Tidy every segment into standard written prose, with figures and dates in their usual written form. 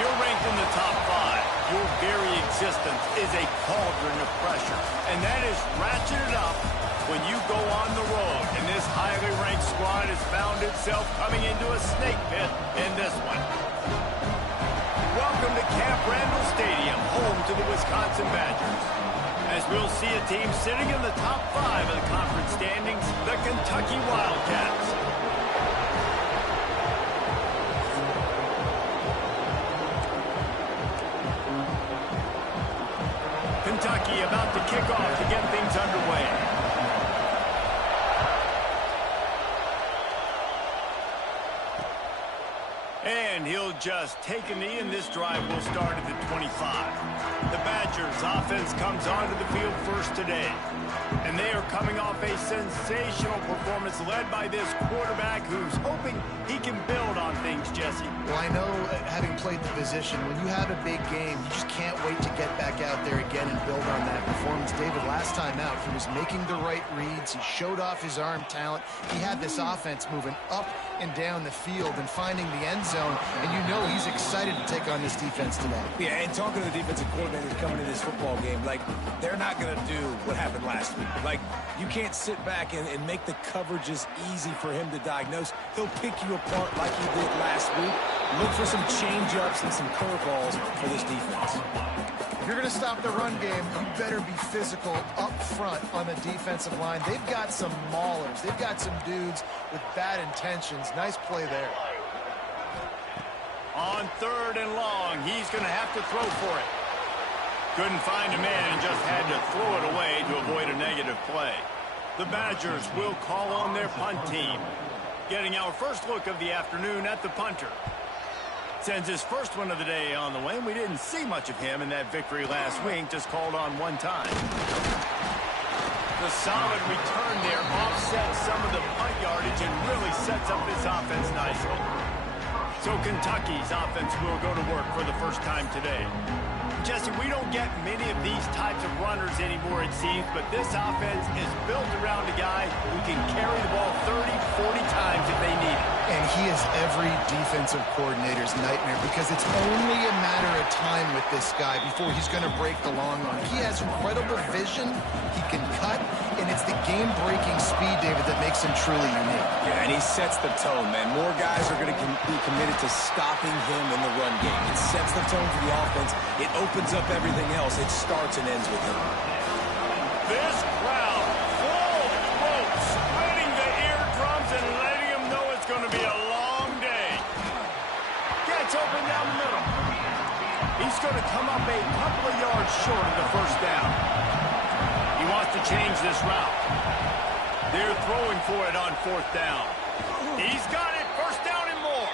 you're ranked in the top 5, your very existence is a cauldron of pressure. And that is ratcheted up when you go on the road. And this highly ranked squad has found itself coming into a snake pit in this one. Welcome to Camp Randall Stadium, home to the Wisconsin Badgers. As we'll see a team sitting in the top 5 of the conference standings, the Kentucky Wildcats. Kentucky about to kick off to get things underway. And he'll just take a knee, and this drive will start at the 25. The Badgers offense comes onto the field first today. And they are coming off a sensational performance led by this quarterback who's hoping he can build on things, Jesse. Well, I know, having played the position, when you have a big game, you just can't wait to get back out there again and build on that performance. David, last time out, he was making the right reads. He showed off his arm talent. He had this offense moving up and down the field and finding the end zone, and you know he's excited to take on this defense today. Yeah, and talking to the defensive coordinator coming to this football game, like, they're not going to do what happened last week. Like, you can't sit back and make the coverages easy for him to diagnose. He'll pick you apart like he did last week. Look for some change-ups and some curveballs for this defense. If you're going to stop the run game, you better be physical up front on the defensive line. They've got some maulers. They've got some dudes with bad intentions. Nice play there. On 3rd and long, he's going to have to throw for it. Couldn't find a man and just had to throw it away to avoid a negative play. The Badgers will call on their punt team. Getting our first look of the afternoon at the punter. Sends his first one of the day on the way. We didn't see much of him in that victory last week, just called on one time. The solid return there offsets some of the punt yardage and really sets up this offense nicely. So Kentucky's offense will go to work for the first time today. Jesse, we don't get many of these types of runners anymore, it seems, but this offense is built around a guy who can carry the ball 30, 40 times if they need it. And he is every defensive coordinator's nightmare because it's only a matter of time with this guy before he's going to break the long run. He has incredible vision, he can cut, and it's the game-breaking speed, David, that makes him truly unique. Yeah, and he sets the tone, man. More guys are going to be committed to stopping him in the run game. It sets the tone for the offense. It opens up everything else. It starts and ends with him. This crowd, full throat, splitting the eardrums and letting them know it's going to be a long day. Gets open down the middle. He's going to come up a couple of yards short of the first down. He wants to change this route. They're throwing for it on 4th down. He's got it. First down and more.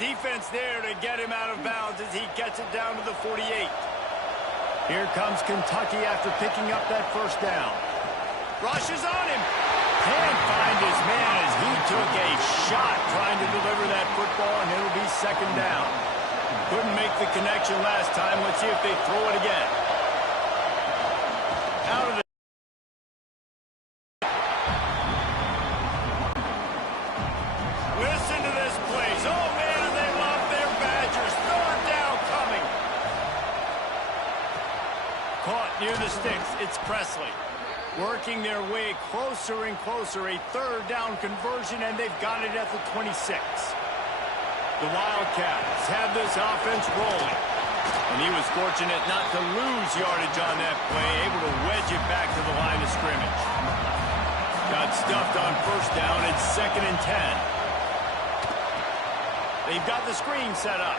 Defense there to get him out of bounds as he gets it down to the 48. Here comes Kentucky after picking up that first down. Rushes on him. Can't find his man as he took a shot trying to deliver that football, and it'll be 2nd down. Couldn't make the connection last time. Let's see if they throw it again. Out of the listen to this place. Oh, man, they love their Badgers. 3rd down coming. Caught near the sticks. It's Presley. Working their way closer and closer. A 3rd down conversion, and they've got it at the 26. The Wildcats have this offense rolling. And he was fortunate not to lose yardage on that play, able to wedge it back to the line of scrimmage. Got stuffed on 1st down. It's 2nd and 10. They've got the screen set up.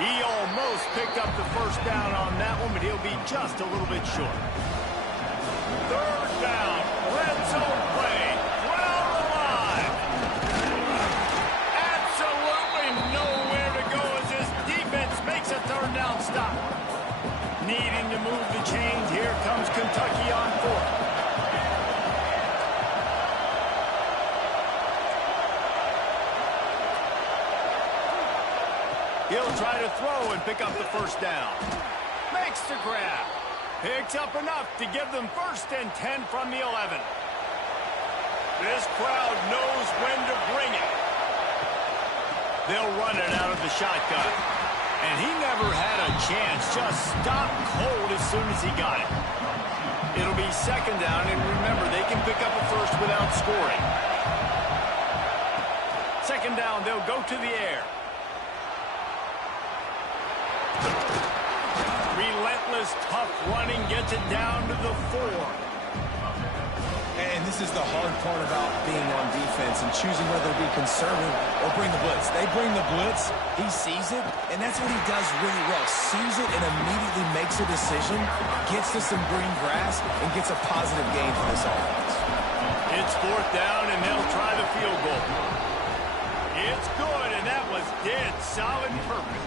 He almost picked up the first down on that one, but he'll be just a little bit short. 3rd down. Red zone play. Crowd alive. Absolutely nowhere to go as this defense makes a 3rd down stop. Needing to move the chains. Here comes Kentucky on 4th. He'll try to throw and pick up the first down. Makes the grab. Picks up enough to give them 1st and 10 from the 11. This crowd knows when to bring it. They'll run it out of the shotgun. And he never had a chance. Just stopped cold as soon as he got it. It'll be second down, and remember, they can pick up a first without scoring. Second down, they'll go to the air. Relentless, tough running gets it down to the 4. And this is the hard part about being on defense and choosing whether to be conservative or bring the blitz. They bring the blitz, he sees it, and that's what he does really well. Sees it and immediately makes a decision, gets to some green grass, and gets a positive gain for this offense. It's fourth down, and they'll try the field goal. It's good, and that was dead solid and perfect.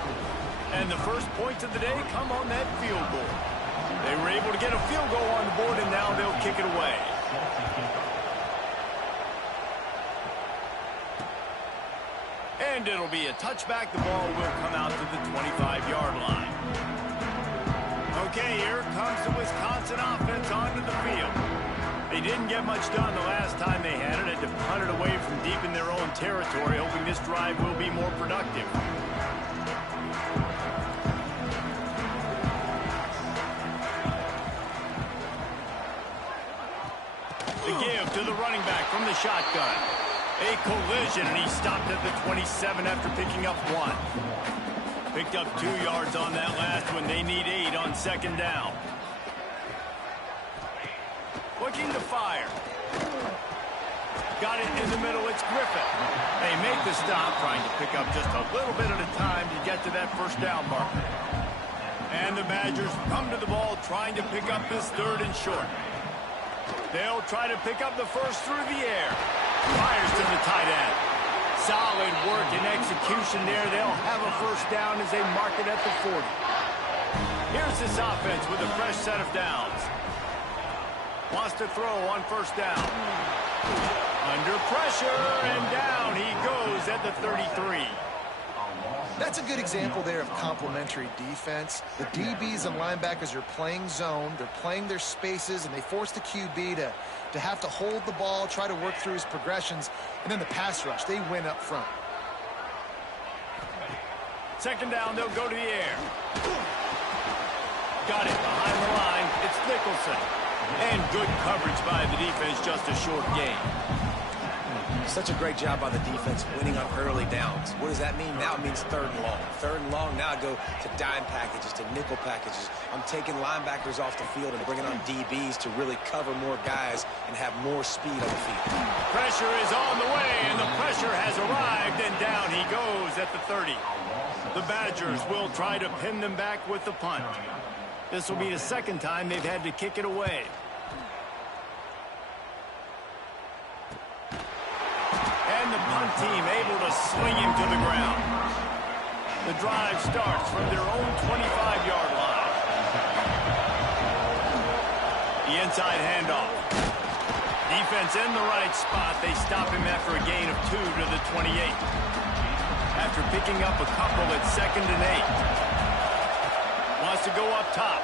And the first points of the day come on that field goal. They were able to get a field goal on the board, and now they'll kick it away. And it'll be a touchback. The ball will come out to the 25-yard line. Okay, here comes the Wisconsin offense onto the field. They didn't get much done the last time they had it. Had to punt it away from deep in their own territory, hoping this drive will be more productive. The give to the running back from the shotgun. A collision, and he stopped at the 27 after picking up 1. Picked up 2 yards on that last one. They need 8 on second down. Looking to fire. Got it in the middle. It's Griffin. They make the stop, trying to pick up just a little bit at a time to get to that first down marker. And the Badgers come to the ball, trying to pick up this third and short. They'll try to pick up the first through the air. Fires to the tight end. Solid work and execution there. They'll have a first down as they mark it at the 40. Here's this offense with a fresh set of downs. Wants to throw on first down. Under pressure, and down he goes at the 33. That's a good example there of complementary defense. The DBs and linebackers are playing zone. They're playing their spaces, and they force the QB to have to hold the ball, try to work through his progressions, and then the pass rush, they win up front. Second down, they'll go to the air. Got it behind the line. It's Nicholson. And good coverage by the defense, just a short gain. Such a great job by the defense winning on early downs. What does that mean? Now it means third and long. Third and long, now I go to dime packages, to nickel packages. I'm taking linebackers off the field and bringing on DBs to really cover more guys and have more speed on the field. Pressure is on the way, and the pressure has arrived, and down he goes at the 30. The Badgers will try to pin them back with the punt. This will be the second time they've had to kick it away. And the punt team able to sling him to the ground. The drive starts from their own 25-yard line. The inside handoff. Defense in the right spot. They stop him after a gain of 2 to the 28. After picking up a couple at 2nd and 8. Wants to go up top.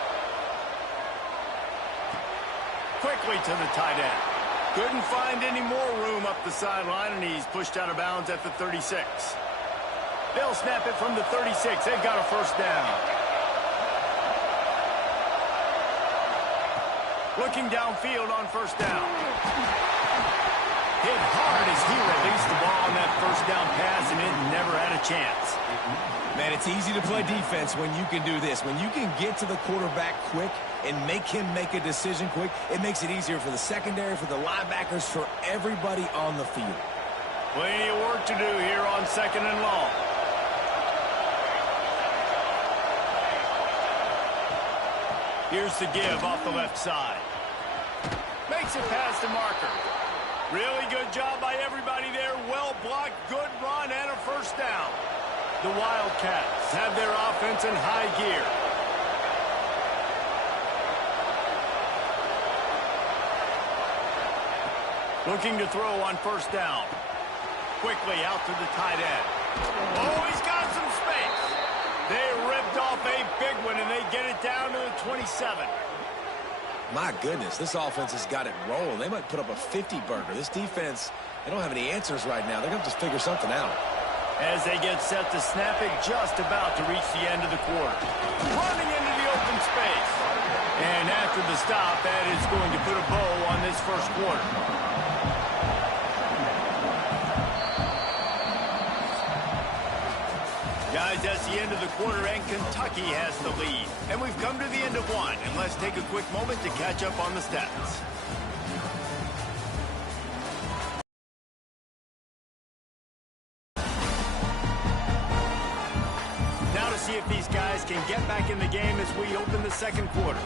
Quickly to the tight end. Couldn't find any more room up the sideline, and he's pushed out of bounds at the 36. They'll snap it from the 36. They've got a first down. Looking downfield on first down. Hit hard as he released the ball on that first down pass, and it never had a chance. Man, it's easy to play defense when you can do this. When you can get to the quarterback quick and make him make a decision quick, it makes it easier for the secondary, for the linebackers, for everybody on the field. Plenty of work to do here on 2nd and long. Here's the give off the left side. Makes it past the marker. Really good job by everybody there. Well blocked, good run, and a first down. The Wildcats have their offense in high gear. Looking to throw on first down. Quickly out to the tight end. Oh, he's got some space. They ripped off a big one, and they get it down to the 27. My goodness, this offense has got it rolling. They might put up a 50-burger. This defense, they don't have any answers right now. They're going to just figure something out. as they get set to snap it just about to reach the end of the quarter. Running into the open space. And after the stop, that is going to put a bow on this first quarter. Guys, that's the end of the quarter, and Kentucky has the lead. And we've come to the end of one, and let's take a quick moment to catch up on the stats. Now to see if these guys can get back in the game as we open the second quarter.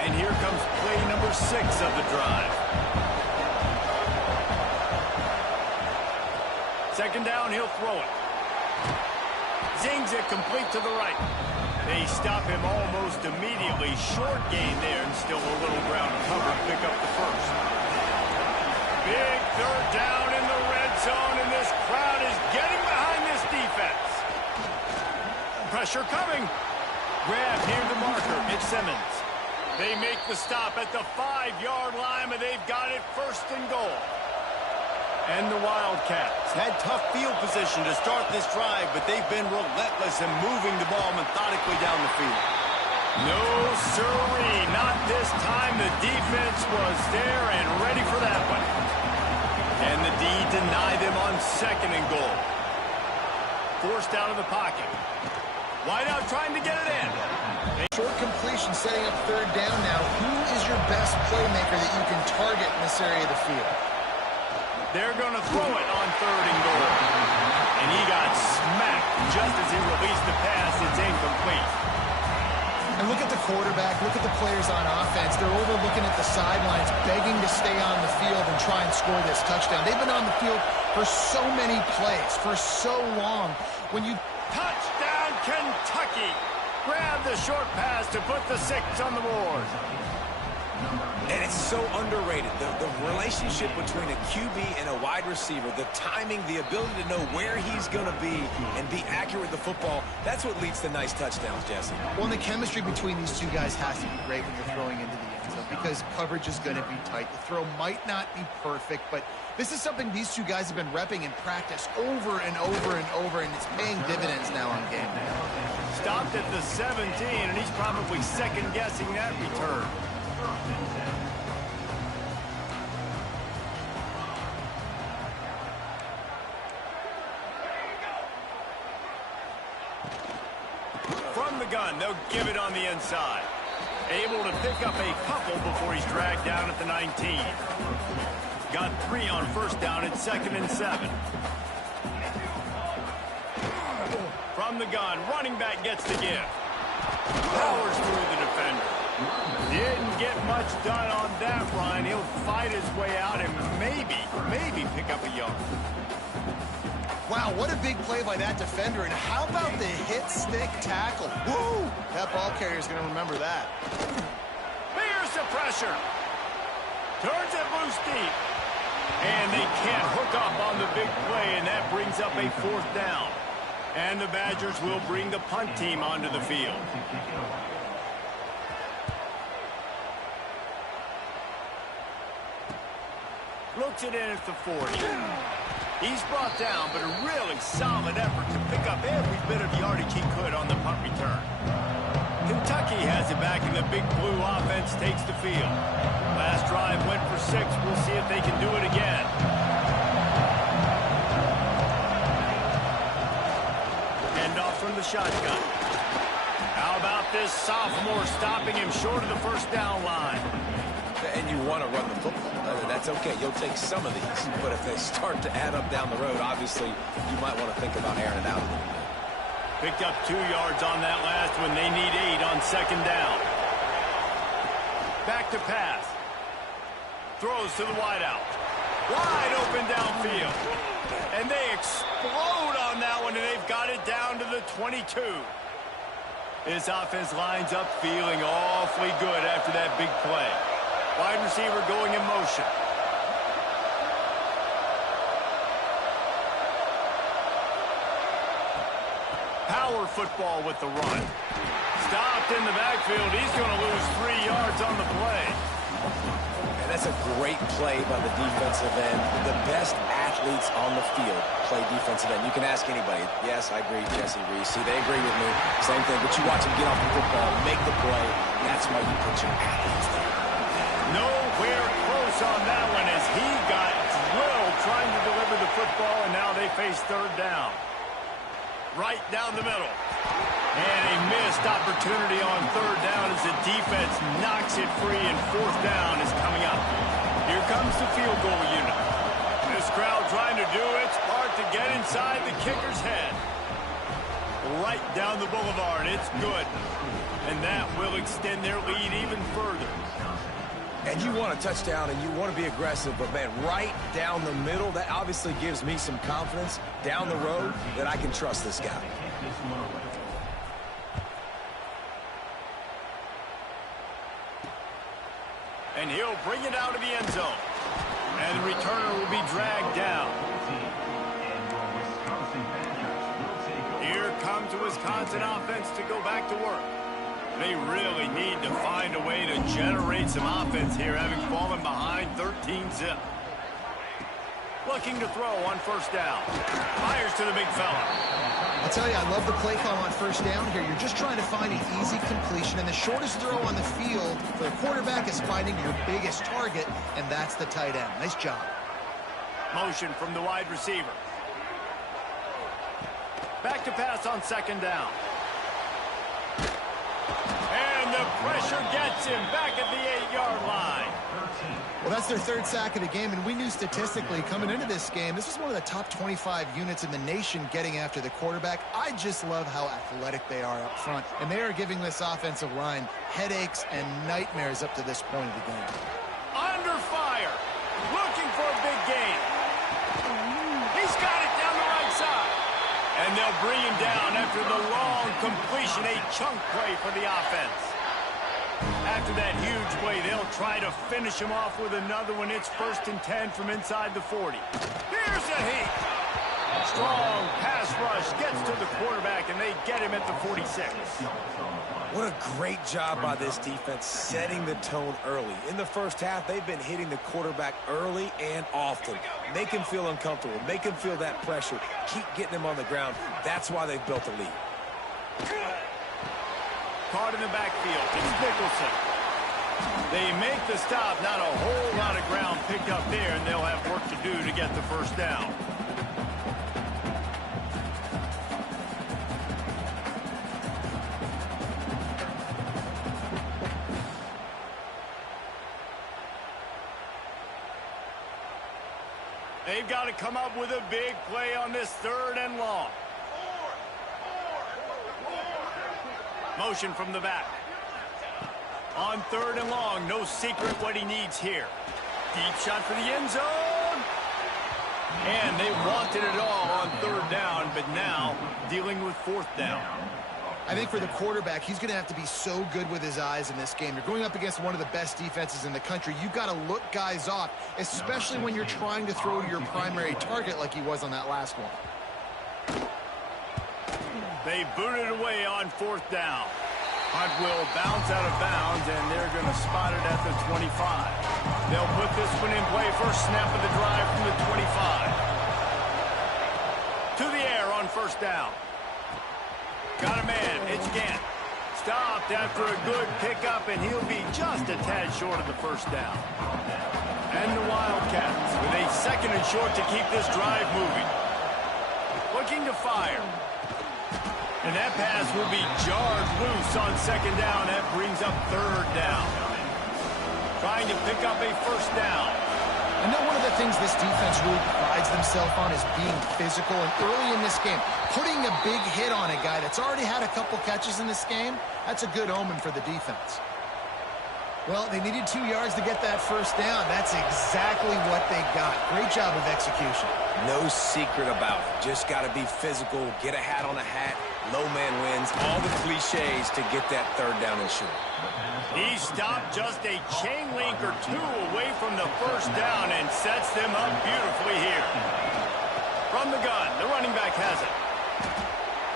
And here comes play number 6 of the drive. Second down, he'll throw it. Zings it complete to the right. They stop him almost immediately. Short gain there, and still a little ground cover to pick up the first. Big third down in the red zone, and this crowd is getting behind this defense. Pressure coming. Grab near the marker. It's Simmons. They make the stop at the 5-yard line, but they've got it first and goal. And the Wildcats had tough field position to start this drive, but they've been relentless in moving the ball methodically down the field. No siree, not this time. The defense was there and ready for that one. And the D denied them on second and goal. Forced out of the pocket. Wideout trying to get it in. Short completion setting up third down now. Who is your best playmaker that you can target in this area of the field? They're going to throw it on third and goal. And he got smacked just as he released the pass. It's incomplete. And look at the quarterback. Look at the players on offense. They're overlooking at the sidelines, begging to stay on the field and try and score this touchdown. They've been on the field for so many plays, for so long. When you Touchdown, Kentucky. Grab the short pass to put the 6 on the board. And it's so underrated. The relationship between a QB and a wide receiver, the timing, the ability to know where he's going to be and be accurate with the football, that's what leads to nice touchdowns, Jesse. Well, and the chemistry between these two guys has to be great when you're throwing into the end zone because coverage is going to be tight. The throw might not be perfect, but this is something these two guys have been repping in practice over and over and over, and it's paying dividends now on game day. Stopped at the 17, and he's probably second-guessing that return. From the gun, they'll give it on the inside. Able to pick up a couple before he's dragged down at the 19. Got 3 on first down at 2nd and 7. From the gun, running back gets the give. Powers through the defender. Didn't get much done on that run. He'll fight his way out and maybe pick up a yard. Wow, what a big play by that defender. And how about the hit stick tackle? Woo! That ball carrier's going to remember that. Here's the pressure. Turns it loose deep. And they can't hook up on the big play, and that brings up a 4th down. And the Badgers will bring the punt team onto the field. Looks it in at the 40. He's brought down, but a really solid effort to pick up every bit of yardage he could on the punt return. Kentucky has it back, and the Big Blue offense takes the field. Last drive went for 6. We'll see if they can do it again. Handoff from the shotgun. How about this sophomore stopping him short of the first down line? And you want to run the football. That's okay. You'll take some of these. But if they start to add up down the road, obviously, you might want to think about airing it out a little bit. Picked up 2 yards on that last one. They need 8 on second down. Back to pass. Throws to the wideout. Wide open downfield. And they explode on that one, and they've got it down to the 22. This offense lines up feeling awfully good after that big play. Wide receiver going in motion. power football with the run. Stopped in the backfield. He's going to lose 3 yards on the play. And that's a great play by the defensive end. The best athletes on the field play defensive end. You can ask anybody. Yes, I agree, Jesse Reese. See, they agree with me. Same thing. But you watch them get off the football, make the play. That's why you put your athletes there. Nowhere close on that one as he got drilled trying to deliver the football, and now they face third down. Right down the middle. And a missed opportunity on third down as the defense knocks it free, and fourth down is coming up. Here comes the field goal unit. This crowd trying to do its part to get inside the kicker's head. Right down the boulevard. It's good. And that will extend their lead even further. And you want a touchdown and you want to be aggressive, but, man, right down the middle, that obviously gives me some confidence down the road that I can trust this guy. And he'll bring it out of the end zone. And the returner will be dragged down. Here comes the Wisconsin offense to go back to work. They really need to find a way to generate some offense here, having fallen behind 13-zip. Looking to throw on first down. Fires to the big fella. I'll tell you, I love the play call on first down here. You're just trying to find an easy completion, and the shortest throw on the field for the quarterback is finding your biggest target, and that's the tight end. Nice job. Motion from the wide receiver. Back to pass on second down. And the pressure gets him back at the 8-yard line. Well, that's their third sack of the game, and we knew statistically coming into this game, this was one of the top 25 units in the nation getting after the quarterback. I just love how athletic they are up front, and they are giving this offensive line headaches and nightmares up to this point of the game. Under fire, looking for a big gain. He's got it down the right side. And they'll bring him down after the long completion, a chunk play for the offense. After that huge play, they'll try to finish him off with another one. It's 1st and 10 from inside the 40. Here's a heat. Strong pass rush gets to the quarterback, and they get him at the 46. What a great job by this defense setting the tone early. In the first half, they've been hitting the quarterback early and often. Make him feel uncomfortable. Make him feel that pressure. Keep getting him on the ground. That's why they've built a lead. Caught in the backfield. It's Nicholson. They make the stop. Not a whole lot of ground picked up there, and they'll have work to do to get the first down. They've got to come up with a big play on this 3rd and long. Motion from the back. On 3rd and long, no secret what he needs here. Deep shot for the end zone. And they wanted it all on 3rd down, but now dealing with 4th down. I think for the quarterback, he's going to have to be so good with his eyes in this game. You're going up against one of the best defenses in the country. You've got to look guys off, especially when you're trying to throw to your primary target like he was on that last one. They boot it away on 4th down. Hunt will bounce out of bounds, and they're going to spot it at the 25. They'll put this one in play. First snap of the drive from the 25. To the air on 1st down. Got a man. It's Gant. Stopped after a good pickup, and he'll be just a tad short of the 1st down. And the Wildcats with a 2nd and short to keep this drive moving. Looking to fire. And that pass will be jarred loose on 2nd down. That brings up 3rd down. Trying to pick up a 1st down. I know one of the things this defense really prides themselves on is being physical. And early in this game, putting a big hit on a guy that's already had a couple catches in this game, that's a good omen for the defense. Well, they needed 2 yards to get that 1st down. That's exactly what they got. Great job of execution. No secret about it. Just got to be physical, get a hat on a hat, low man wins, all the cliches to get that 3rd down and short. He stopped just a chain link or two away from the 1st down and sets them up beautifully here. From the gun, the running back has it.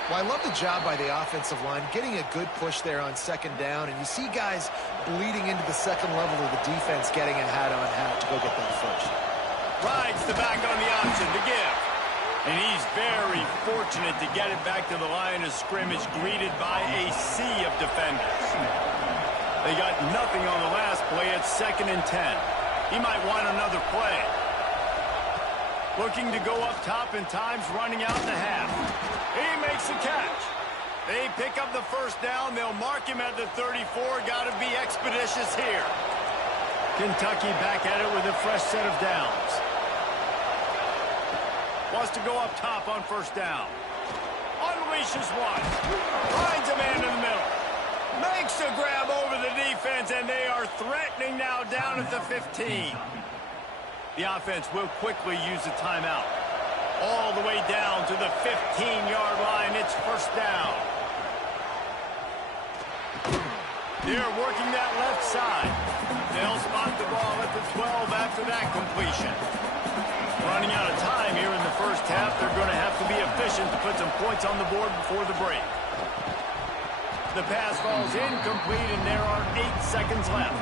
Well, I love the job by the offensive line, getting a good push there on second down, and you see guys bleeding into the second level of the defense getting a hat-on-hat to go get that first. Rides the back on the option to give. And he's very fortunate to get it back to the line of scrimmage, greeted by a sea of defenders. They got nothing on the last play. It's 2nd and 10. He might want another play. Looking to go up top in times, running out in the half. He makes the catch. They pick up the first down. They'll mark him at the 34. Got to be expeditious here. Kentucky back at it with a fresh set of downs. Wants to go up top on first down. Unleashes one. Finds a man in the middle. Makes a grab over the defense, and they are threatening now down at the 15. The offense will quickly use a timeout. All the way down to the 15-yard line. It's first down. They're working that left side. They'll spot the ball at the 12 after that completion. Running out of time here in the first half. They're going to have to be efficient to put some points on the board before the break. The pass falls incomplete, and there are 8 seconds left.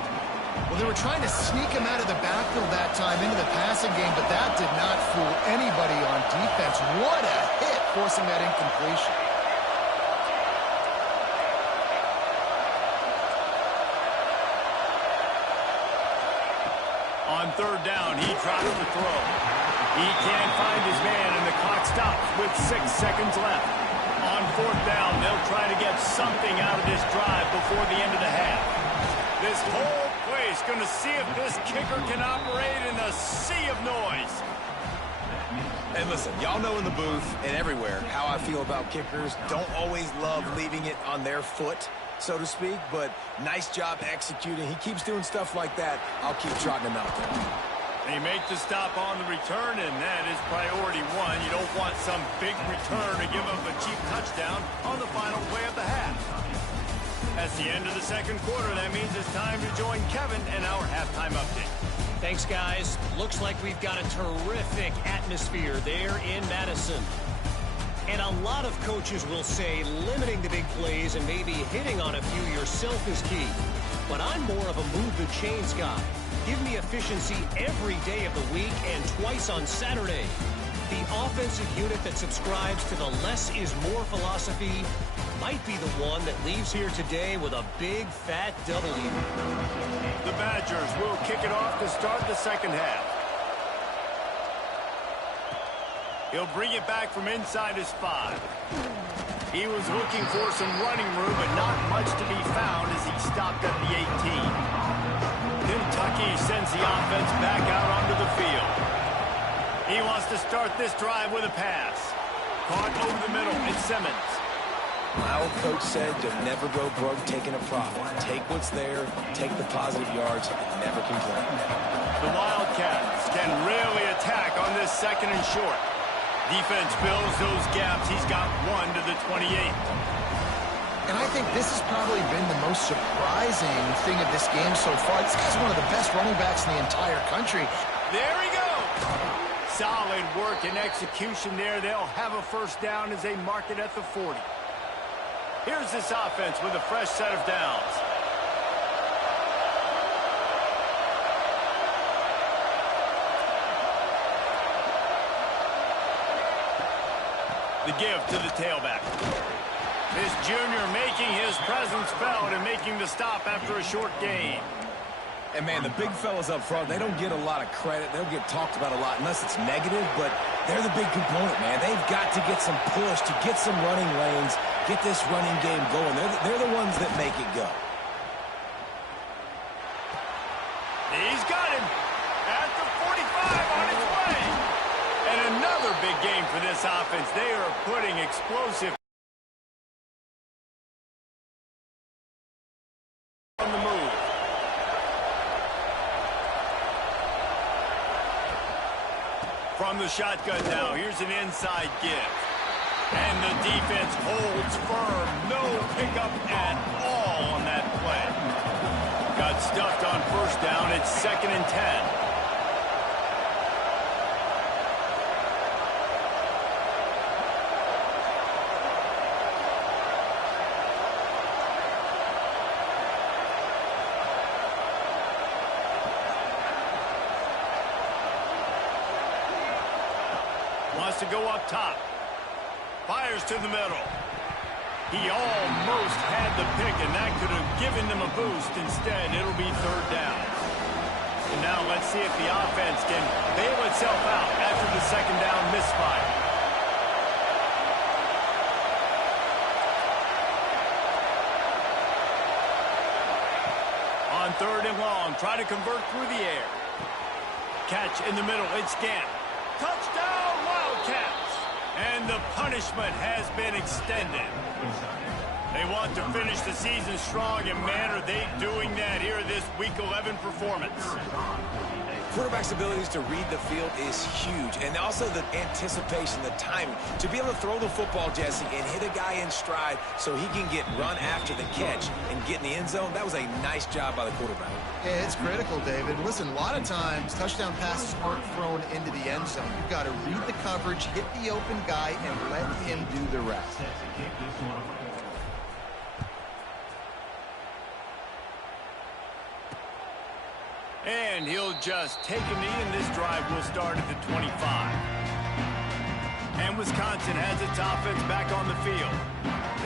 Well, they were trying to sneak him out of the backfield that time into the passing game, but that did not fool anybody on defense. What a hit, forcing that incompletion. On third down, he tries to throw. He can't find his man, and the clock stops with 6 seconds left. On fourth down, they'll try to get something out of this drive before the end of the half. This whole place going to see if this kicker can operate in a sea of noise. Hey, listen, y'all know in the booth and everywhere how I feel about kickers. Don't always love leaving it on their foot, so to speak, but nice job executing. He keeps doing stuff like that. I'll keep trotting him out there. They make the stop on the return, and that is priority one. You don't want some big return to give up a cheap touchdown on the final play of the half. That's the end of the second quarter. That means it's time to join Kevin and our halftime update. Thanks, guys. Looks like we've got a terrific atmosphere there in Madison. And a lot of coaches will say limiting the big plays and maybe hitting on a few yourself is key. But I'm more of a move the chains guy. Give me efficiency every day of the week and twice on Saturday. The offensive unit that subscribes to the less is more philosophy might be the one that leaves here today with a big fat W. The Badgers will kick it off to start the second half. He'll bring it back from inside his 5. He was looking for some running room, but not much to be found as he stopped at the 18. Kentucky sends the offense back out onto the field. He wants to start this drive with a pass. Caught over the middle, it's Simmons. My old coach said you'll never go broke taking a profit. Take what's there, take the positive yards, and never complain. The Wildcats can really attack on this 2nd and short. Defense fills those gaps. He's got 1 to the 28. And I think this has probably been the most surprising thing of this game so far. This guy's one of the best running backs in the entire country. There he goes. Solid work and execution there. They'll have a first down as they mark it at the 40. Here's this offense with a fresh set of downs. The give to the tailback. This junior making his presence felt and making the stop after a short gain. And, man, the big fellas up front, they don't get a lot of credit. They'll get talked about a lot unless it's negative, but they're the big component, man. They've got to get some push, to get some running lanes, get this running game going. They're the ones that make it go. He's got him at the 45 on his way. And another big game for this offense. They are putting explosive on the move. From the shotgun now, here's an inside give. And the defense holds firm. No pickup at all on that play. Got stuffed on first down. It's 2nd and 10. Wants to go up top. Fires to the middle. He almost had the pick, and that could have given them a boost. Instead, it'll be third down. And now let's see if the offense can bail itself out after the second down misfire. On third and long, try to convert through the air. Catch in the middle, it's Gant. Touchdown, Wildcats! And the punishment has been extended. They want to finish the season strong, and man, are they doing that here this Week 11 performance. Quarterback's abilities to read the field is huge, and also the anticipation, the timing. To be able to throw the football, Jesse, and hit a guy in stride so he can get run after the catch and get in the end zone, that was a nice job by the quarterback. Yeah, it's critical, David. Listen, a lot of times touchdown passes aren't thrown into the end zone. You've got to read the coverage, hit the open guy, and let him do the rest. And he'll just take a knee, and this drive will start at the 25. And Wisconsin has its offense back on the field.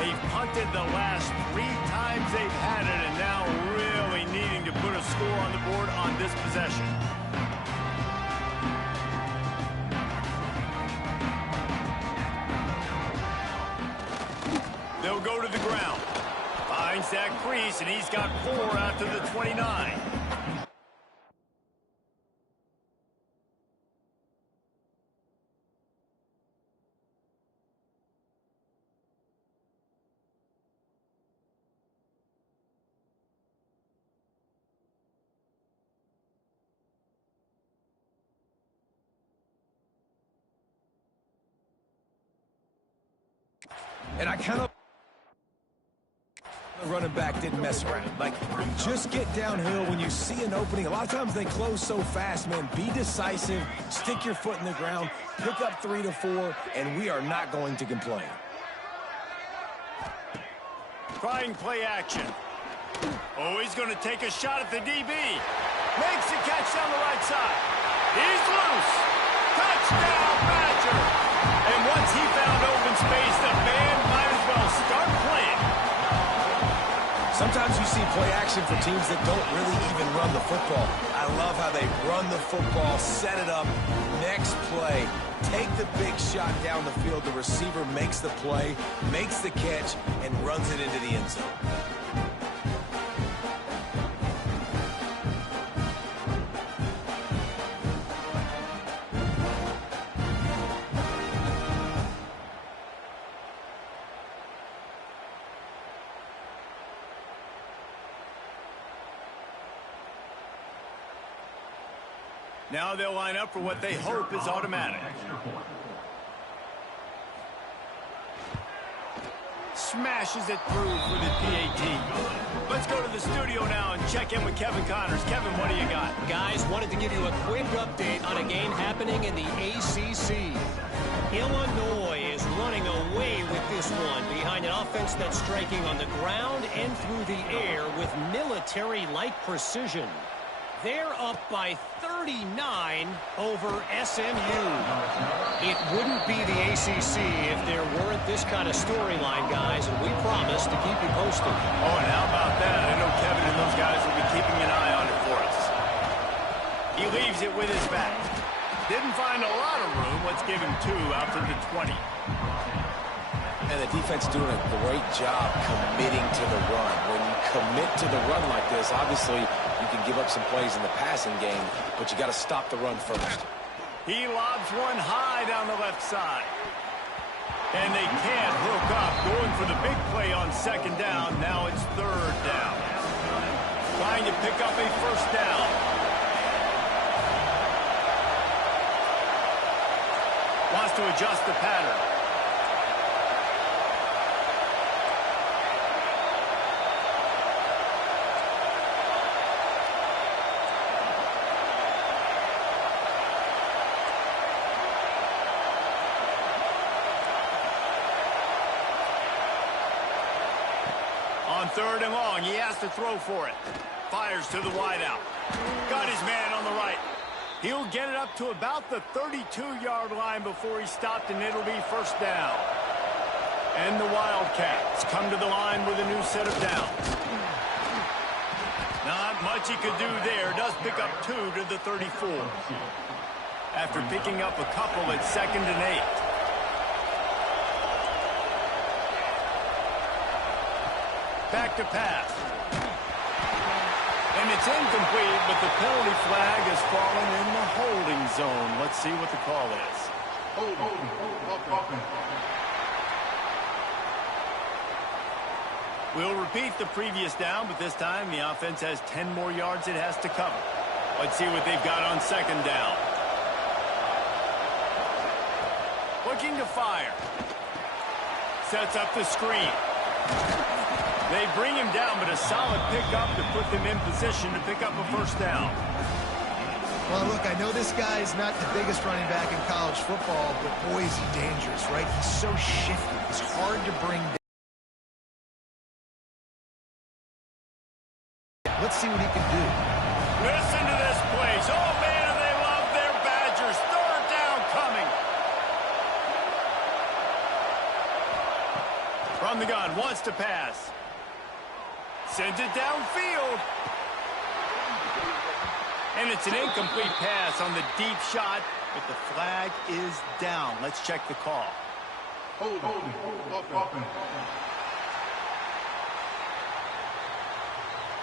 They've punted the last 3 times they've had it, and now really needing to put a score on the board on this possession. They'll go to the ground. Finds that crease, and he's got 4 out to the 29. And I kind of... The running back didn't mess around. Like, just get downhill when you see an opening. A lot of times they close so fast, man. Be decisive, stick your foot in the ground, pick up 3 to 4, and we are not going to complain. Trying play action. Oh, he's going to take a shot at the DB. Makes the catch down the right side. He's loose. Touchdown, Badger. And once he found open space, the band might as well start playing. Sometimes you see play action for teams that don't really even run the football. I love how they run the football, set it up, next play, take the big shot down the field. The receiver makes the play, makes the catch, and runs it into the end zone. Now they'll line up for what they hope is automatic. Smashes it through for the PAT. Let's go to the studio now and check in with Kevin Connors. Kevin, what do you got? Guys, wanted to give you a quick update on a game happening in the ACC. Illinois is running away with this one behind an offense that's striking on the ground and through the air with military-like precision. They're up by 39 over SMU. It wouldn't be the ACC if there weren't this kind of storyline, guys, and we promise to keep you posted. Oh, and how about that? I know Kevin and those guys will be keeping an eye on it for us. He leaves it with his back. Didn't find a lot of room. Let's give him 2 out to the 20. And the defense doing a great job committing to the run. When you commit to the run like this, obviously you can give up some plays in the passing game, but you got to stop the run first. He lobs one high down the left side. And they can't hook up. Going for the big play on second down. Now it's third down. Trying to pick up a first down. Wants to adjust the pattern. On third and long, he has to throw for it. Fires to the wideout. Got his man on the right. He'll get it up to about the 32-yard line before he stopped, and it'll be first down. And the Wildcats come to the line with a new set of downs. Not much he could do there. Does pick up 2 to the 34. After picking up a couple at 2nd and 8. Back to pass. And it's incomplete, but the penalty flag has fallen in the holding zone. Let's see what the call is. We'll repeat the previous down, but this time the offense has 10 more yards it has to cover. Let's see what they've got on 2nd down. Looking to fire. Sets up the screen. They bring him down, but a solid pickup to put them in position to pick up a first down. Well, look, I know this guy is not the biggest running back in college football, but boy, is he dangerous, right? He's so shifty. He's hard to bring down. Let's see what he can do. Listen to this place. Oh, man, they love their Badgers. 3rd down coming. From the gun, wants to pass. Sends it downfield. And it's an incomplete pass on the deep shot, but the flag is down. Let's check the call.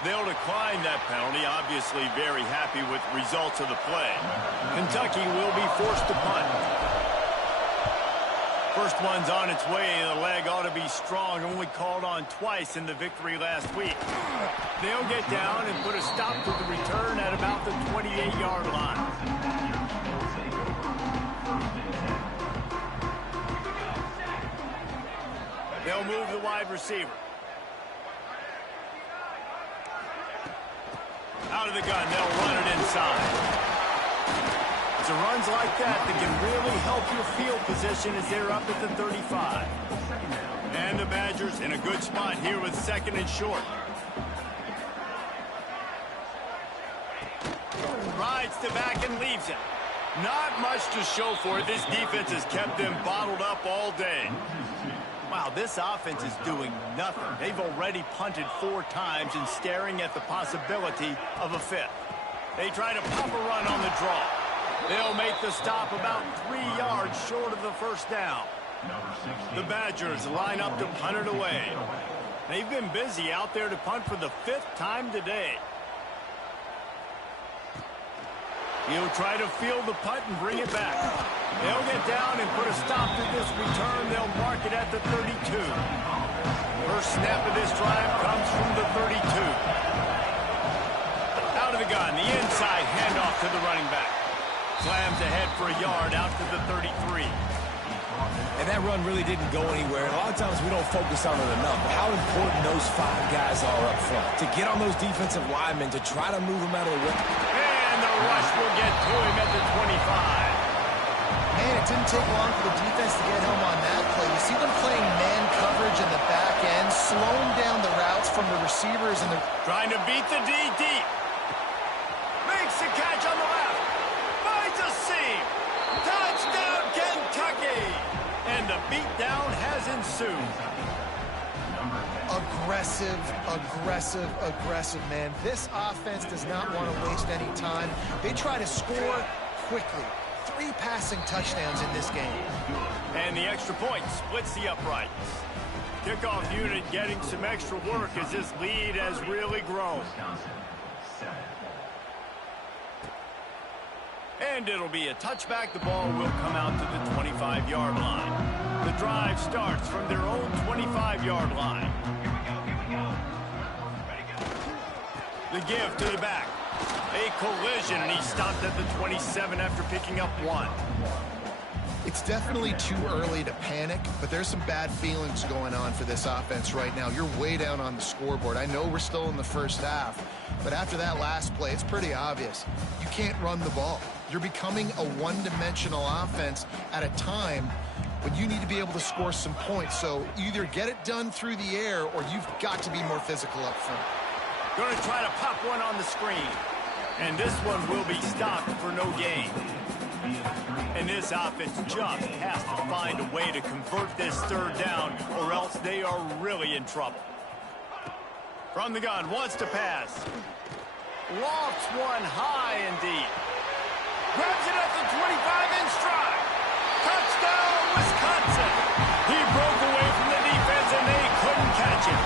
They'll decline that penalty, obviously very happy with the results of the play. Kentucky will be forced to punt. First one's on its way. The leg ought to be strong. Only called on twice in the victory last week. They'll get down and put a stop to the return at about the 28-yard line. They'll move the wide receiver. Out of the gun, they'll run it inside. It's runs like that can really help your field position as they're up at the 35. And the Badgers in a good spot here with 2nd and short. Rides to back and leaves it. Not much to show for it. This defense has kept them bottled up all day. Wow, this offense is doing nothing. They've already punted 4 times and staring at the possibility of a 5th. They try to pop a run on the draw. They'll make the stop about 3 yards short of the first down. The Badgers line up to punt it away. They've been busy out there to punt for the 5th time today. He'll try to field the punt and bring it back. They'll get down and put a stop to this return. They'll mark it at the 32. First snap of this drive comes from the 32. Out of the gun, the inside handoff to the running back. Slams ahead for a yard out to the 33. And that run really didn't go anywhere. And a lot of times we don't focus on it enough. But how important those 5 guys are up front. To get on those defensive linemen, to try to move them out of the way. And the rush will get to him at the 25. Man, it didn't take long for the defense to get home on that play. You see them playing man coverage in the back end, slowing down the routes from the receivers. And trying to beat the D deep. Makes the catch on the left. Finds a seam. Touchdown, Kentucky. And the beatdown has ensued. Aggressive, man. This offense does not want to waste any time. They try to score quickly. 3 passing touchdowns in this game. And the extra point splits the uprights. Kickoff unit getting some extra work as this lead has really grown. And it'll be a touchback. The ball will come out to the 25-yard line. The drive starts from their own 25-yard line. The give to the back. A collision, and he stopped at the 27 after picking up 1. It's definitely too early to panic, but there's some bad feelings going on for this offense right now. You're way down on the scoreboard. I know we're still in the first half, but after that last play, it's pretty obvious. You can't run the ball. You're becoming a one-dimensional offense at a time when you need to be able to score some points. So either get it done through the air or you've got to be more physical up front. Going to try to pop one on the screen. And this one will be stopped for no gain. And this offense just has to find a way to convert this third down, or else they are really in trouble. From the gun, wants to pass. Lofts one high and deep. Grabs it at the 25 in stride. Touchdown, Wisconsin. He broke away from the defense and they couldn't catch him.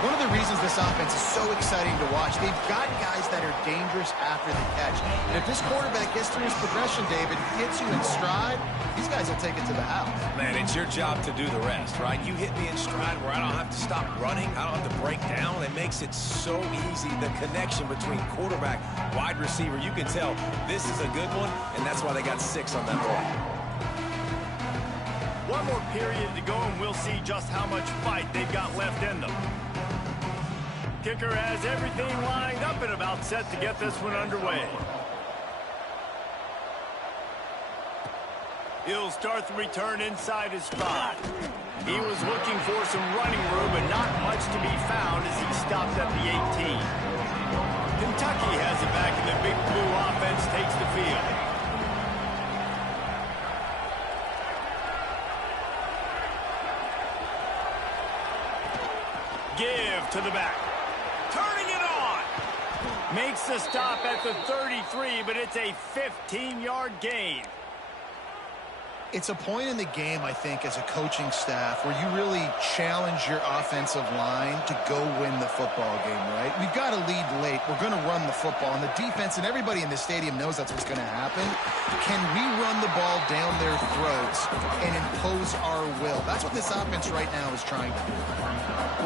One of the reasons this offense is so exciting to watch, they've got guys that are dangerous after the catch. And if this quarterback gets through his progression, David, gets you in stride, these guys will take it to the house. Man, it's your job to do the rest, right? You hit me in stride where I don't have to stop running. I don't have to break down. It makes it so easy. The connection between quarterback, wide receiver, you can tell this is a good one, and that's why they got 6 on that ball. One more period to go, and we'll see just how much fight they've got left in them. Kicker has everything lined up and about set to get this one underway. He'll start the return inside his 5. He was looking for some running room, but not much to be found as he stopped at the 18. Kentucky has it back, and the Big Blue offense takes the field. Give to the back. Turning it on. Makes the stop at the 33, but it's a 15-yard gain. It's a point in the game, I think, as a coaching staff where you really challenge your offensive line to go win the football game, right? We've got to lead late. We're going to run the football. And the defense and everybody in the stadium knows that's what's going to happen. Can we run the ball down their throats and impose our will? That's what this offense right now is trying to do.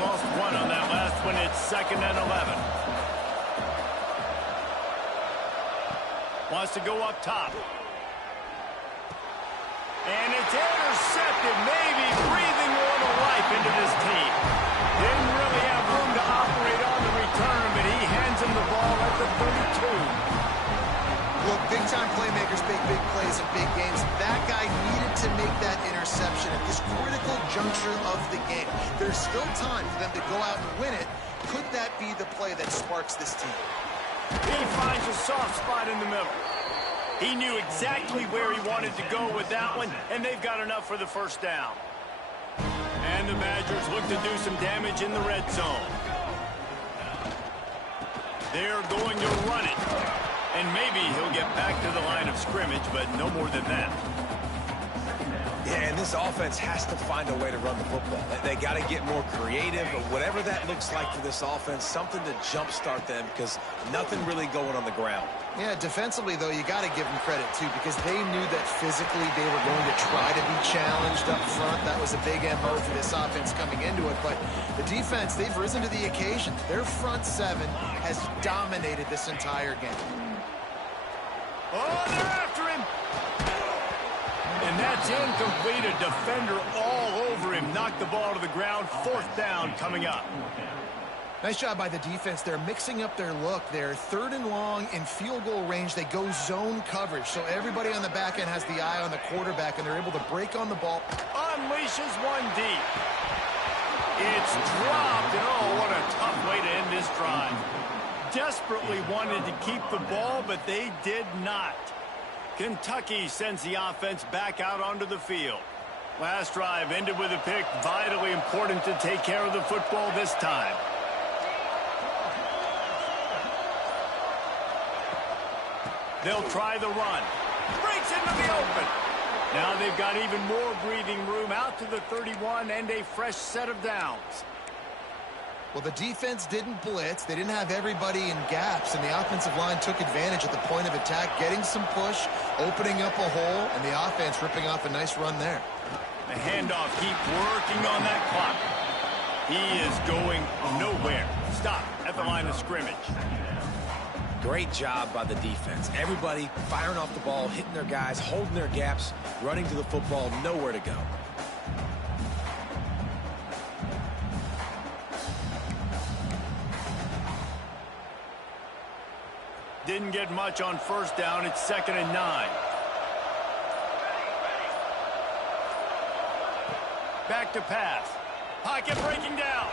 Lost one on that last one. It's 2nd and 11. Wants to go up top. And it's intercepted, maybe breathing a little life into this team. Didn't really have room to operate on the return, but he hands him the ball at the 32. Look, big-time playmakers make big plays in big games. That guy needed to make that interception at this critical juncture of the game. There's still time for them to go out and win it. Could that be the play that sparks this team? He finds a soft spot in the middle. He knew exactly where he wanted to go with that one, and they've got enough for the first down. And the Badgers look to do some damage in the red zone. They're going to run it. And maybe he'll get back to the line of scrimmage, but no more than that. Yeah, and this offense has to find a way to run the football. They got to get more creative, or whatever that looks like for this offense, something to jumpstart them, because nothing really going on the ground. Yeah, defensively, though, you got to give them credit, too, because they knew that physically they were going to try to be challenged up front. That was a big MO for this offense coming into it. But the defense, they've risen to the occasion. Their front 7 has dominated this entire game. Oh, they're after him. And that's incomplete. A defender all over him. Knocked the ball to the ground. 4th down coming up. Nice job by the defense. They're mixing up their look. They're 3rd and long in field goal range. They go zone coverage. So everybody on the back end has the eye on the quarterback, and they're able to break on the ball. Unleashes one deep. It's dropped. And oh, what a tough way to end this drive. Desperately wanted to keep the ball, but they did not. Kentucky sends the offense back out onto the field. Last drive ended with a pick. Vitally important to take care of the football this time. They'll try the run. Breaks into the open. Now they've got even more breathing room out to the 31 and a fresh set of downs. Well, the defense didn't blitz. They didn't have everybody in gaps, and the offensive line took advantage at the point of attack, getting some push, opening up a hole, and the offense ripping off a nice run there. The handoff, keep working on that clock. He is going nowhere. Stop at the line of scrimmage. Great job by the defense. Everybody firing off the ball, hitting their guys, holding their gaps, running to the football, nowhere to go. Didn't get much on 1st down. It's 2nd and 9. Back to pass. Pocket breaking down.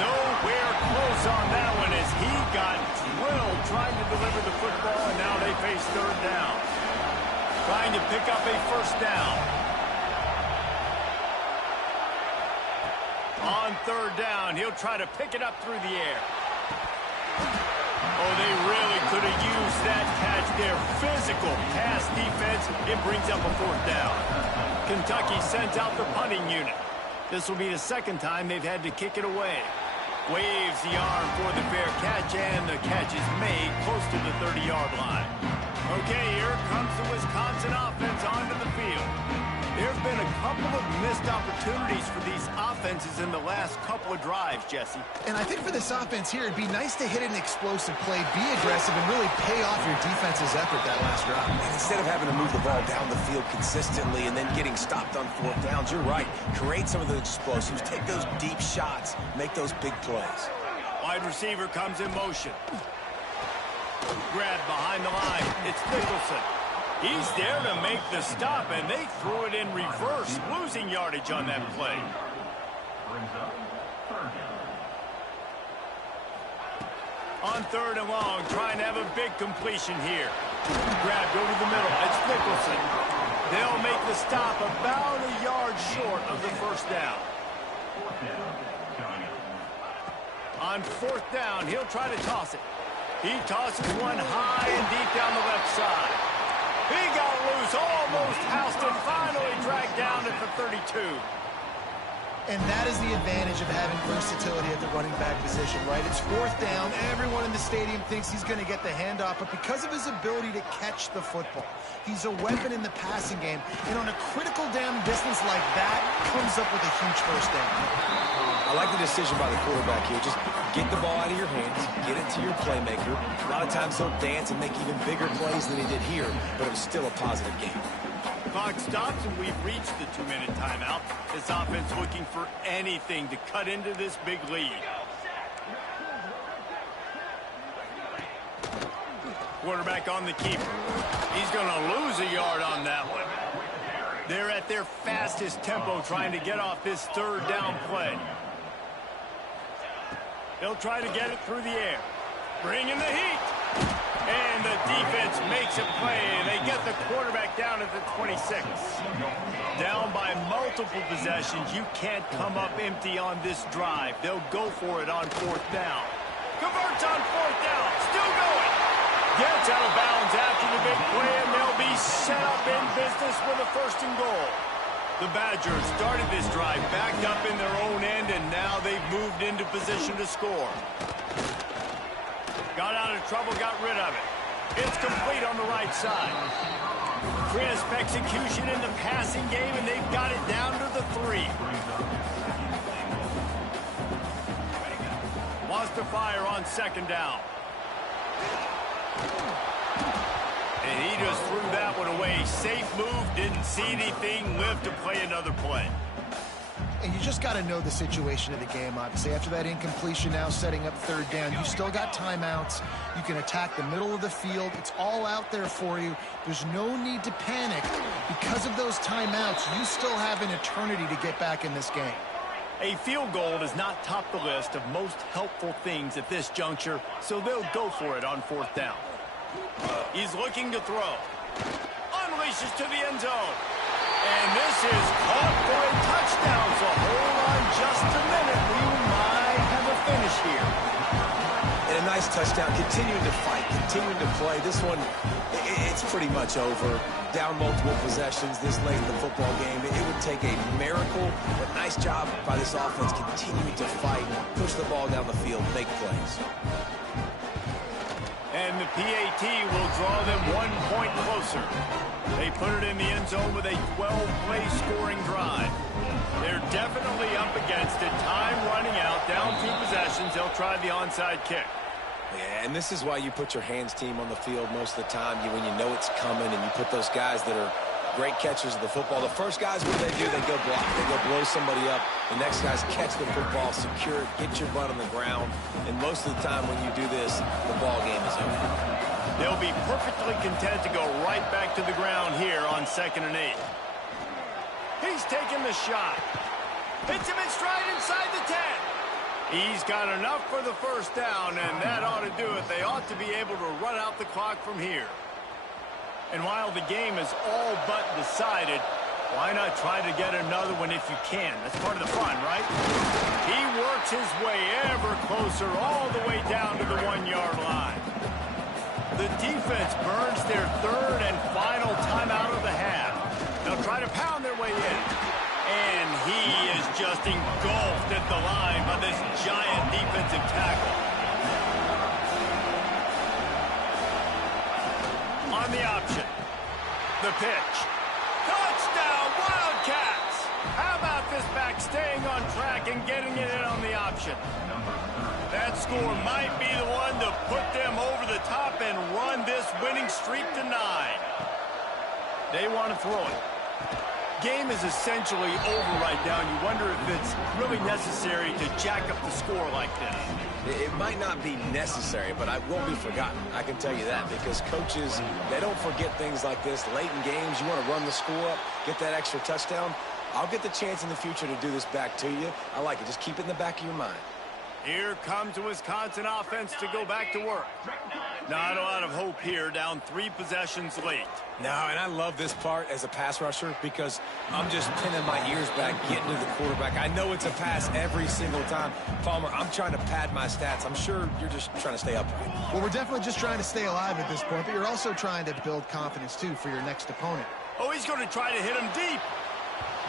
Nowhere close on that one as he got drilled trying to deliver the football, and now they face third down. Trying to pick up a first down. On third down, he'll try to pick it up through the air. Oh, they really could have used that catch there. Physical pass defense. It brings up a fourth down. Kentucky sends out the punting unit. This will be the second time they've had to kick it away. Waves the arm for the fair catch, and the catch is made close to the 30-yard line. Okay, here comes the Wisconsin offense onto the field. There have been a couple of missed opportunities for these offenses in the last couple of drives, Jesse. And I think for this offense here, it'd be nice to hit an explosive play, be aggressive, and really pay off your defense's effort that last drive. And instead of having to move the ball down the field consistently and then getting stopped on fourth downs, you're right. Create some of those explosives, take those deep shots, make those big plays. Wide receiver comes in motion. Grabbed behind the line. It's Nicholson. He's there to make the stop, and they threw it in reverse, losing yardage on that play. On third and long, trying to have a big completion here. Grabbed over the middle. It's Nicholson. They'll make the stop about a yard short of the first down. On fourth down, he'll try to toss it. He tosses one high and deep down the left side. He got loose, almost housed and finally dragged down at the 32. And that is the advantage of having versatility at the running back position, right? It's fourth down. Everyone in the stadium thinks he's going to get the handoff, but because of his ability to catch the football, he's a weapon in the passing game. And on a critical down distance like that, comes up with a huge first down. I like the decision by the quarterback here. Just get the ball out of your hands, get it to your playmaker. A lot of times he'll dance and make even bigger plays than he did here, but it was still a positive game. Clock stops, and we've reached the 2-minute timeout. This offense looking for anything to cut into this big lead. Quarterback on the keeper. He's going to lose a yard on that one. They're at their fastest tempo trying to get off this third down play. They'll try to get it through the air. Bring in the heat. And the defense makes a play. They get the quarterback down at the 26. Down by multiple possessions. You can't come up empty on this drive. They'll go for it on fourth down. Converts on fourth down. Still going. Gets out of bounds after the big play, and they'll be set up in business with a first and goal. The Badgers started this drive backed up in their own end, and now they've moved into position to score. Got out of trouble, got rid of it. It's complete on the right side. Crisp execution in the passing game, and they've got it down to the 3. Wants to fire on second down. And he just threw that one away. Safe move, didn't see anything, lived to play another play. And you just got to know the situation of the game, obviously. After that incompletion, now setting up third down, you still got timeouts. You can attack the middle of the field. It's all out there for you. There's no need to panic. Because of those timeouts, you still have an eternity to get back in this game. A field goal does not top the list of most helpful things at this juncture, so they'll go for it on fourth down. He's looking to throw. Unleashes to the end zone. And this is caught for a touchdown, so hold on just a minute. We might have a finish here. And a nice touchdown, continuing to fight, continuing to play. This one, it's pretty much over. Down multiple possessions this late in the football game. It would take a miracle, but nice job by this offense continuing to fight, push the ball down the field, make plays. And the PAT will draw them 1 point closer. They put it in the end zone with a 12-play scoring drive. They're definitely up against it. Time running out, down 2 possessions. They'll try the onside kick. Yeah, and this is why you put your hands team on the field most of the time. When you know it's coming and you put those guys that are great catchers of the football. The first guys, what they do, they go block. They go blow somebody up. The next guys catch the football, secure it, get your butt on the ground. And most of the time when you do this, the ball game is over. They'll be perfectly content to go right back to the ground here on 2nd and 8. He's taking the shot. Hits him in stride inside the 10. He's got enough for the first down, and that ought to do it. They ought to be able to run out the clock from here. And while the game is all but decided, why not try to get another one if you can? That's part of the fun, right? He works his way ever closer all the way down to the 1-yard line. The defense burns their third and final timeout of the half. They'll try to pound their way in. And he is just engulfed at the line by this giant defensive tackle. On the option. The pitch. Touchdown, Wildcats! How about this back staying on track and getting it in on the option? That score might be the one to put them over the top and run this winning streak to 9. They want to throw it. Game is essentially over right now, and you wonder if it's really necessary to jack up the score like this. It might not be necessary, but it won't be forgotten. I can tell you that, because coaches, they don't forget things like this. Late in games, you want to run the score up, get that extra touchdown. I'll get the chance in the future to do this back to you. I like it. Just keep it in the back of your mind. Here comes the Wisconsin offense to go back to work. Not a lot of hope here, down 3 possessions late. No, and I love this part as a pass rusher because I'm just pinning my ears back, getting to the quarterback. I know it's a pass every single time. Palmer, I'm trying to pad my stats. I'm sure you're just trying to stay upright. Well, we're definitely just trying to stay alive at this point, but you're also trying to build confidence, too, for your next opponent. Oh, he's going to try to hit him deep.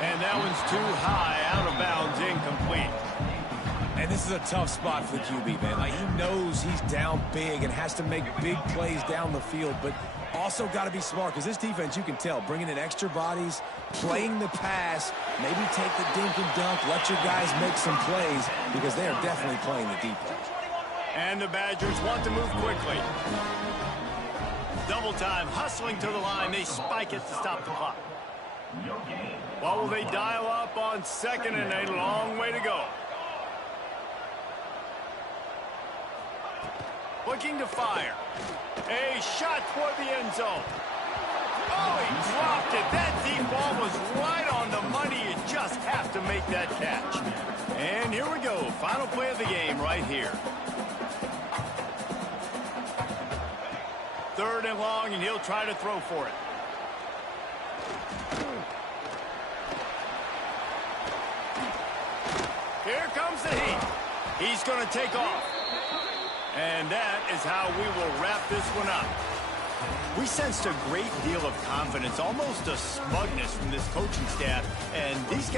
And that one's too high, out of bounds, incomplete. And this is a tough spot for the QB, man. Like, he knows he's down big and has to make big plays down the field, but also got to be smart, because this defense, you can tell, bringing in extra bodies, playing the pass, maybe take the dink and dunk, let your guys make some plays, because they are definitely playing the deep ball. And the Badgers want to move quickly. Double time, hustling to the line. They spike it to stop the clock. What will they dial up on second and a long way to go? Looking to fire. A shot toward the end zone. Oh, he dropped it. That deep ball was right on the money. You just have to make that catch. And here we go. Final play of the game right here. 3rd and long, and he'll try to throw for it. Here comes the heat. He's going to take off. And that is how we will wrap this one up. We sensed a great deal of confidence, almost a smugness from this coaching staff, and these guys